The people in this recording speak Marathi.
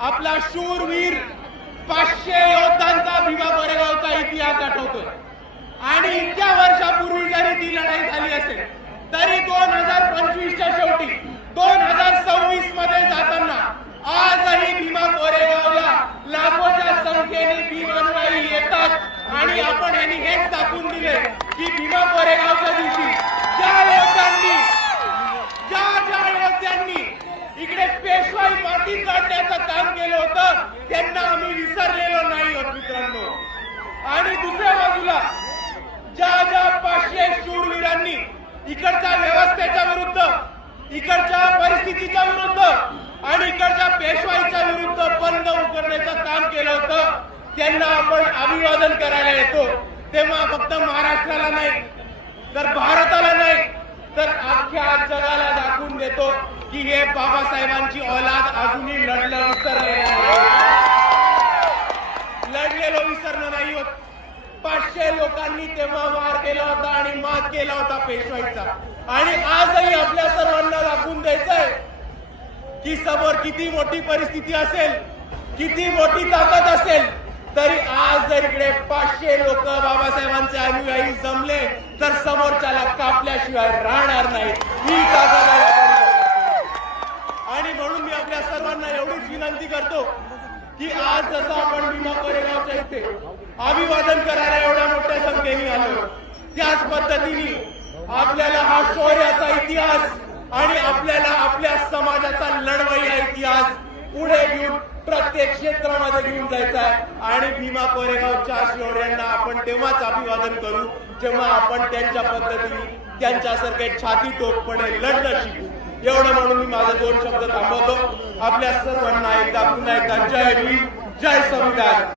आपला शूरवीर 500 योद्धांचा भीमा कोरेगावचा इतिहास आठवतोय आणि इतक्या वर्षापूर्वी जरी ती लढाई झाली असेल तरी 2025च्या शेवटी 2026 मध्ये जाताना आजही भीमा कोरेगावला लाखोच्या संख्येने भीमानुयायी येतात आणि आपण यांनी हेच दाखवून दिले की भीमा कोरेगावच्या दिवशी ज्या योद्ध्यांनी इकडे पेशवाई माती काढण्याचं काम केलं होतं त्यांना आम्ही विसरलेलो नाही आहोत मित्रांनो। आणि दुसऱ्या बाजूला ज्या 500 शूरवीरांनी इकडच्या व्यवस्थेच्या विरुद्ध, इकडच्या परिस्थितीच्या विरुद्ध आणि इकडच्या पेशवाईच्या विरुद्ध बंद उघडण्याचं काम केलं होतं त्यांना आपण अभिवादन करायला येतो तेव्हा फक्त महाराष्ट्राला नाही तर भारताला नाही तर अख्ख्या जगाला दाखवून देतो की हे बाबासाहेबांची औलाद अजूनही लढलेलो विसरलो नाही होत। 500 लोकांनी तेव्हा वार केला होता आणि मात केला होता पेशवाईचा आणि आजही आपल्या सर्वांना दाखवून द्यायचंय की समोर किती मोठी परिस्थिती असेल, किती मोठी ताकद असेल तरी आज जर इकडे 500 लोक बाबासाहेबांचे अनुयायी जमले तर समोरच्याला कापल्याशिवाय राहणार नाही ही ताकद आहे। आणि म्हणून मी आपल्या सर्वांना एवढीच विनंती करतो की आज जसं आपण भीमा कोरेगावच्या इथे अभिवादन करायला एवढ्या मोठ्या संख्येने आलो त्याच पद्धतीने आपल्याला हा शौर्याचा इतिहास आणि आपल्याला आपल्या समाजाचा लढवय्या इतिहास पुढे घेऊन प्रत्येक क्षेत्रामध्ये घेऊन जायचा आहे आणि भीमा कोरेगावच्या शौर्यांना आपण तेव्हाच अभिवादन करू जेव्हा आपण त्यांच्या पद्धतीने त्यांच्यासारखे छाती टोकपणे लढणं शिकू। एवढं म्हणून मी माझे 2 शब्द थांबवतो। आपल्या सर्वांना एकदा पुन्हा एकदा जय भीम, जय संविधान।